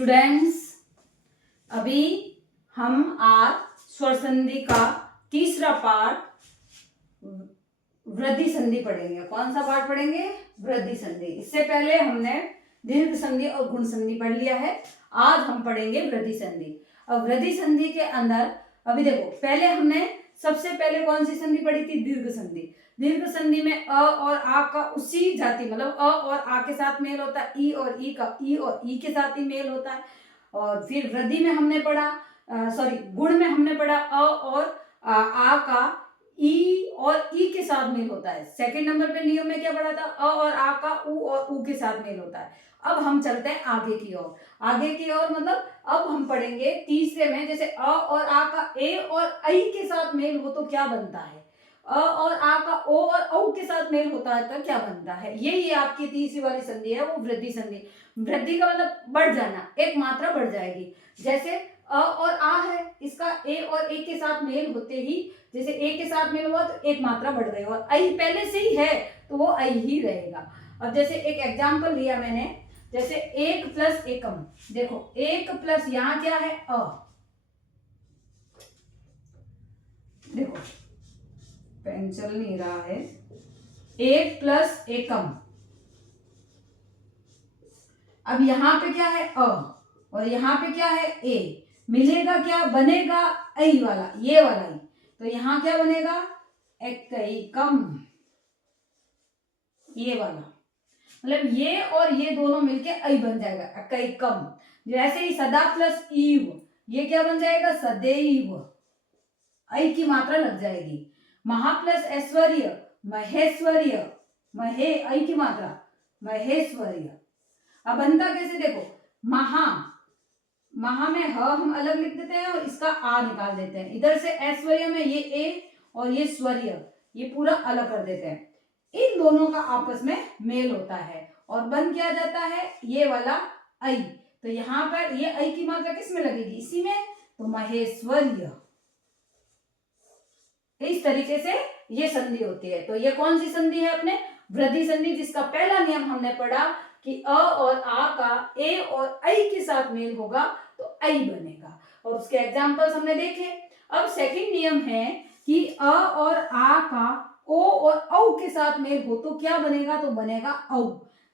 Students, अभी हम आज स्वर संधि का तीसरा पार्ट वृद्धि संधि पढ़ेंगे। कौन सा पार्ट पढ़ेंगे? वृद्धि संधि। इससे पहले हमने दीर्घ संधि और गुण संधि पढ़ लिया है। आज हम पढ़ेंगे वृद्धि संधि। अब वृद्धि संधि के अंदर अभी देखो, पहले हमने सबसे पहले कौन सी संधि पढ़ी थी? दीर्घ संधि। दीर्घ संधि में अ और आ का उसी जाति, मतलब अ और आ के साथ मेल होता है, ई और ई का ई और ई के साथ ही मेल होता है। और फिर वृद्धि में हमने पढ़ा, गुण में हमने पढ़ा अ और आ का ई और ई के साथ मेल होता है। सेकंड नंबर पे नियम में क्या पढ़ा था? अ और आ का उ और उ के साथ मेल होता है। अब हम चलते हैं आगे की ओर। आगे की ओर मतलब अब हम पढ़ेंगे तीसरे में, जैसे अ और आ का ए और ऐ के साथ मेल हो तो क्या बनता है, अ और आ का ओ और औ के साथ मेल होता है तो क्या बनता है। ये आपकी तीसरी वाली संधि है, वो वृद्धि संधि। वृद्धि का मतलब बढ़ जाना, एक मात्रा बढ़ जाएगी। जैसे अ और आ है, इसका ए और ए के साथ मेल होते ही, जैसे ए के साथ मेल हुआ तो एक मात्रा बढ़ गई, और ऐ पहले से ही है तो वो ऐ ही रहेगा। अब जैसे एक एग्जाम्पल लिया मैंने, जैसे एक प्लस एकम। देखो एक प्लस यहां क्या है? अ। देखो पेन चल नहीं रहा है। एक प्लस एकम। अब यहां पे क्या है? अ, और यहां पे क्या है? ए। मिलेगा क्या? बनेगा ऐ वाला, ये वाला ही। तो यहां क्या बनेगा? एकैकम, ये वाला। मतलब ये और ये दोनों मिलके ऐ बन जाएगा, एकैकम। जैसे ही सदा प्लस ईव, ये क्या बन जाएगा? सदैव। ऐ की मात्रा लग जाएगी। महा प्लस ऐश्वर्य, महेश्वर्य। महे ऐ की मात्रा, महेश्वर्य। अब बनता कैसे? देखो महा, महा में ह हम अलग लिख देते हैं और इसका आ निकाल देते हैं। इधर से ऐश्वर्य में ये ए और ये स्वर्य, ये पूरा अलग कर देते हैं। इन दोनों का आपस में मेल होता है और बन क्या जाता है? ये वाला ऐ। तो यहां पर ये ऐ की मात्रा किस में लगेगी? इसी में, तो महेश्वर्य। इस तरीके से ये संधि होती है। तो ये कौन सी संधि है? अपने वृद्धि संधि, जिसका पहला नियम हमने पढ़ा कि अ और आ का ए और ऐ के साथ मेल होगा तो ऐ बनेगा, और उसके एग्जांपल्स हमने देखे। अब सेकंड नियम है कि अ और आ का ओ और औ के साथ मेल हो तो क्या बनेगा? तो बनेगा औ।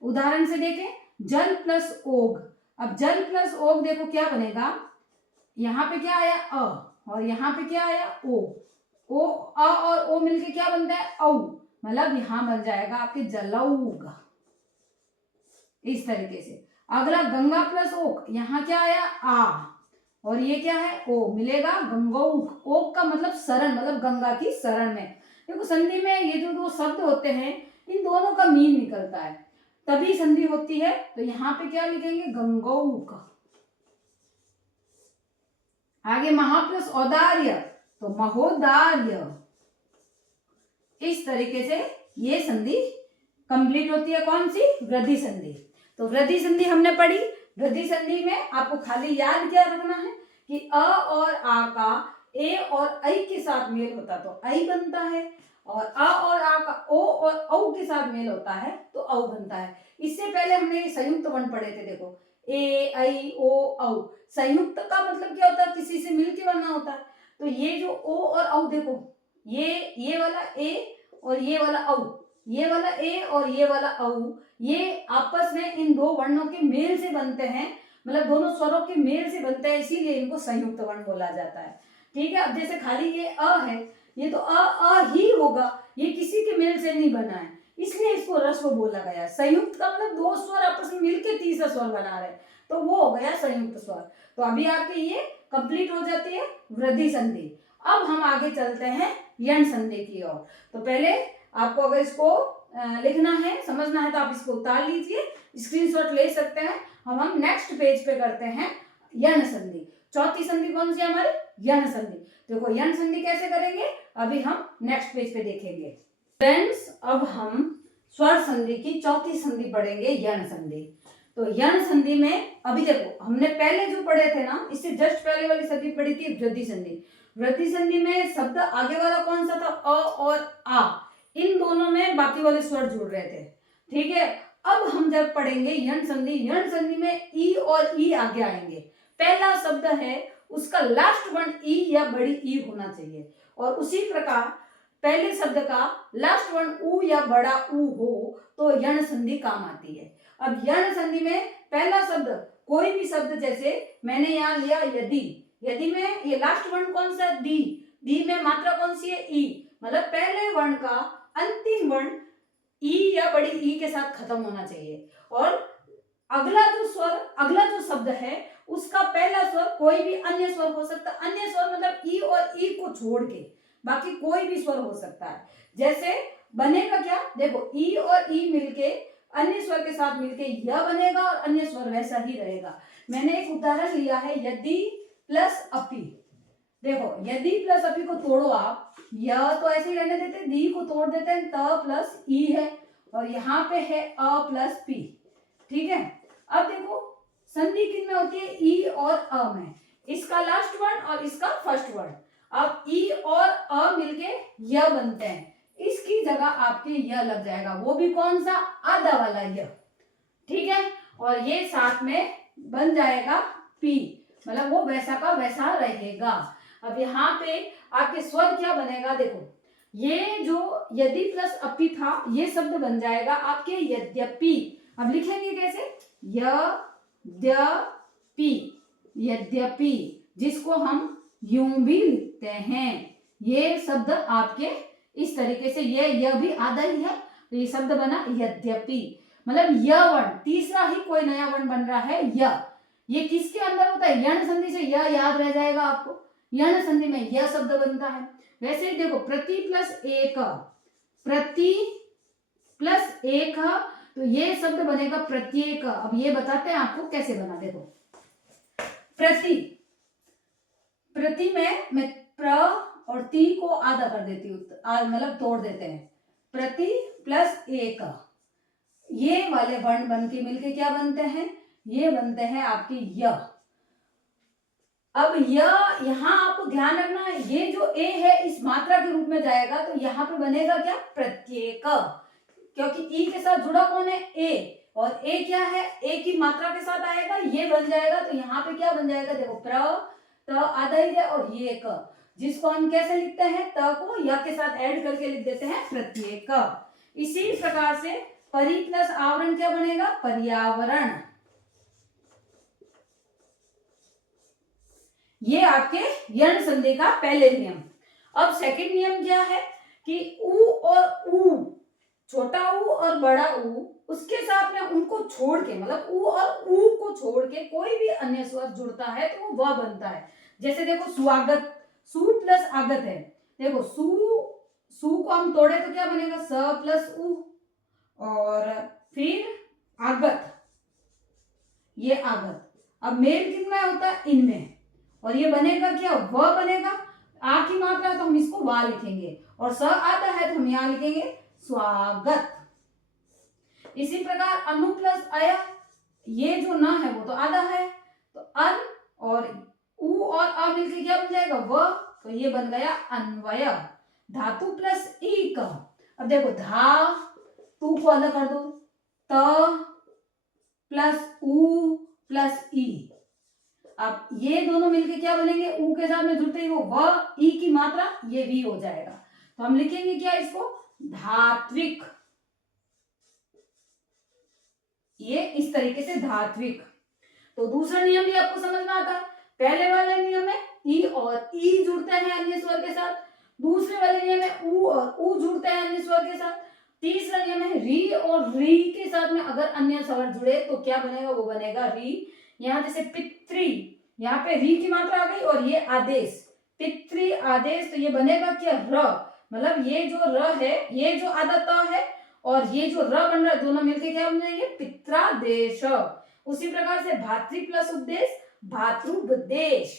उदाहरण से देखें, जल प्लस ओग। अब जल प्लस ओग देखो क्या बनेगा? यहाँ पे क्या आया? अ, और यहाँ पे क्या आया? ओ। ओ, अ और ओ मिलके क्या बनता है? औ। मतलब यहां बन जाएगा आपके जलौग। इस तरीके से। अगला गंगा प्लस ओक, यहाँ क्या आया? आ, और ये क्या है? ओ, मिलेगा गंगौक। ओक का मतलब शरण, मतलब गंगा की शरण में। देखो संधि में ये जो दो शब्द होते हैं, इन दोनों का मीन निकलता है, तभी संधि होती है। तो यहाँ पे क्या लिखेंगे? गंगौक। आगे महा प्लस औदार्य, तो महोदार्य। इस तरीके से ये संधि कंप्लीट होती है। कौन सी? वृद्धि संधि। तो वृद्धि संधि हमने पढ़ी। वृद्धि संधि में आपको खाली याद क्या रखना है कि अ और आ का ए और ऐ के साथ मेल होता तो ऐ बनता है, और अ और आ का ओ और औ के साथ मेल होता है तो औ बनता है। इससे पहले हमने ये संयुक्त वर्ण पढ़े थे। देखो ए ऐ ओ औ, संयुक्त का मतलब क्या होता है? किसी से मिलके बनना होता है। तो ये जो ओ और औ, देखो ये वाला ए और ये वाला औ, ये वाला ए और ये वाला औ, ये आपस में इन दो वर्णों के मेल से बनते हैं, मतलब दोनों स्वरों के मेल से बनते हैं, इसीलिए इनको संयुक्त वर्ण बोला जाता है। ठीक है। अब जैसे खाली ये अ है, ये तो अ ही होगा, ये किसी के मेल से नहीं बना है, इसलिए इसको ह्रस्व बोला गया। संयुक्त का मतलब दो स्वर आपस में मिलकर तीसरा स्वर बना रहे, तो वो हो गया संयुक्त स्वर। तो अभी आपकी ये कंप्लीट हो जाती है वृद्धि संधि। अब हम आगे चलते हैं यण संधि की ओर। तो पहले आपको अगर इसको लिखना है, समझना है, तो आप इसको उतार लीजिए, स्क्रीनशॉट ले सकते हैं। हम नेक्स्ट पेज पे करते हैं यण संधि। चौथी संधि कौन सी हमारी? यण संधि। देखो यण संधि कैसे करेंगे अभी हम नेक्स्ट पेज पे देखेंगे। फ्रेंड्स, अब हम स्वर संधि की चौथी संधि पढ़ेंगे, यण संधि। तो यण संधि में अभी देखो हमने पहले जो पढ़े थे ना, इससे जस्ट पहले वाली संधि पढ़ी थी वृद्धि संधि। वृद्धि संधि में शब्द आगे वाला कौन सा था? अ और आ, इन दोनों में बाकी वाले स्वर जुड़ रहे थे। ठीक है। अब हम जब पढ़ेंगे यण संधि में ई और ई आगे आएंगे। पहला शब्द है उसका लास्ट वर्ण ई या बड़ी ई होना चाहिए, और उसी प्रकार पहले शब्द का लास्ट वर्ण उ या बड़ा उ हो तो यण संधि काम आती है। अब यण संधि में पहला शब्द कोई भी शब्द, जैसे मैंने यहाँ लिया यदि, यदि में ये लास्ट वर्ण कौन सा, दी, दी में मात्रा कौन सी है, ई, मतलब पहले वर्ण का अंतिम वर्ण ई या बड़ी ई के साथ खत्म होना चाहिए, और अगला जो स्वर, अगला जो शब्द है उसका पहला स्वर कोई भी अन्य स्वर हो सकता है। अन्य स्वर मतलब ई और ई को छोड़ के बाकी कोई भी स्वर हो सकता है। जैसे बनेगा क्या, देखो ई और ई मिलके अन्य स्वर के साथ मिलके य बनेगा और अन्य स्वर वैसा ही रहेगा। मैंने एक उदाहरण लिया है यदि प्लस अपी। देखो यदि प्लस अपी को तोड़ो आप, य तो ऐसे ही रहने देते, दी को तोड़ देते हैं, त प्लस ई है, और यहाँ पे है अ प्लस पी। ठीक है, अब देखो संधि किन में होती है, ई और अ में, इसका लास्ट वर्ण और इसका फर्स्ट वर्ण। अब ई और अ मिलके य बनते हैं, इसकी जगह आपके य लग जाएगा, वो भी कौन सा, आधा वाला य। ठीक है, और ये साथ में बन जाएगा पी, मतलब वो वैसा का वैसा रहेगा। अब यहाँ पे आपके स्वर क्या बनेगा, देखो ये जो यदि प्लस अपी था ये शब्द बन जाएगा आपके यद्यपि। अब लिखेंगे कैसे, यद्यपि, यद्यपि, जिसको हम यूं भी लिखते हैं। ये शब्द आपके इस तरीके से, ये भी आधा ही है तो ये शब्द बना यद्यपि, मतलब य वर्ण, तीसरा ही कोई नया वर्ण बन रहा है य। ये किसके अंदर होता है, यण संधि से य याद रह जाएगा आपको, यण संधि में यह शब्द बनता है। वैसे ही देखो प्रति प्लस एक, प्रति प्लस एक, तो ये शब्द बनेगा प्रत्येक। अब ये बताते हैं आपको कैसे बना, देखो प्रति, प्रति में मैं प्र और ती को आधा कर देती हूँ, मतलब तोड़ देते हैं, प्रति प्लस एक, ये वाले वर्ण बन के मिलके क्या बनते हैं, ये बनते हैं आपके य। अब यहाँ आपको ध्यान रखना है, ये जो ए है इस मात्रा के रूप में जाएगा तो यहाँ पे बनेगा क्या, प्रत्येक, क्योंकि ई के साथ जुड़ा कौन है, ए, और ए क्या है, ए की मात्रा के साथ आएगा, ये बन जाएगा, तो यहाँ पे क्या बन जाएगा, देखो प्र, त आधा ही है, और ये क, जिसको हम कैसे लिखते हैं, त को या के साथ ऐड करके लिख देते हैं प्रत्येक। इसी प्रकार से परि प्लस आवरण क्या बनेगा, पर्यावरण। ये आपके यण संधि का पहले नियम। अब सेकंड नियम क्या है कि उ और उ, छोटा उ और बड़ा उ, उसके साथ में उनको छोड़ के, मतलब उ और उ को छोड़ के कोई भी अन्य स्वर जुड़ता है तो वो व बनता है। जैसे देखो स्वागत, सु प्लस आगत है, देखो सु को हम तोड़े तो क्या बनेगा, स प्लस उ, और फिर आगत, ये आगत। अब मेल किन में होता है, इनमें, और ये बनेगा क्या, व बनेगा, आ की मात्रा तो हम इसको वा लिखेंगे, और स आता है तो हम यहाँ लिखेंगे स्वागत। इसी प्रकार अनु प्लस अय, ये जो न है वो तो आधा है, तो अन और उ और अ मिलके क्या बन जाएगा, व, तो ये बन गया अन्वय। धातु प्लस ईक, अब देखो धा, तू को अलग कर दो, त प्लस उ प्लस ई, अब ये दोनों मिलके क्या बनेंगे, उ के साथ में जुड़ते ही वो व, ई की मात्रा ये भी हो जाएगा, तो हम लिखेंगे क्या इसको, धात्विक। ये इस तरीके से धात्विक। तो दूसरा नियम भी आपको समझ में आता है। पहले वाले नियम में ई और ई जुड़ते हैं अन्य स्वर के साथ, दूसरे वाले नियम में उ और उ जुड़ते हैं अन्य स्वर के साथ, तीसरा नियम है री और री के साथ में अगर अन्य स्वर जुड़े तो क्या बनेगा, वो बनेगा री। यहाँ जैसे पितृ, यहाँ पे री की मात्रा आ गई, और ये आदेश, पितृ आदेश, तो ये बनेगा क्या, र, मतलब ये जो र है, ये जो आधा त है और ये जो र बन रहा है, दोनों मिलके क्या बन जाएंगे, पित्रादेश। उसी प्रकार से भातृ प्लस उपदेश, भातृपदेश।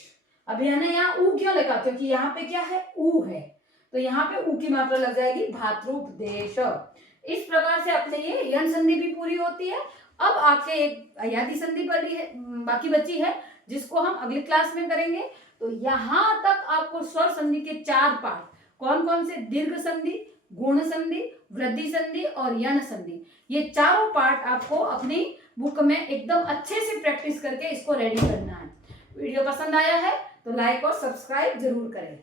अब मैंने यहाँ उ क्यों लिखा, क्योंकि यहाँ पे क्या है, उ है, तो यहाँ पे उ की मात्रा लग जाएगी, भातृपदेश। इस प्रकार से अपने ये यण संधि भी पूरी होती है। अब आपके एक अयादी संधि पड़ी है, बाकी बची है, जिसको हम अगली क्लास में करेंगे। तो यहाँ तक आपको स्वर संधि के 4 पार्ट, कौन कौन से, दीर्घ संधि, गुण संधि, वृद्धि संधि और यण संधि, ये चारों पार्ट आपको अपनी बुक में एकदम अच्छे से प्रैक्टिस करके इसको रेडी करना है। वीडियो पसंद आया है तो लाइक और सब्सक्राइब जरूर करें।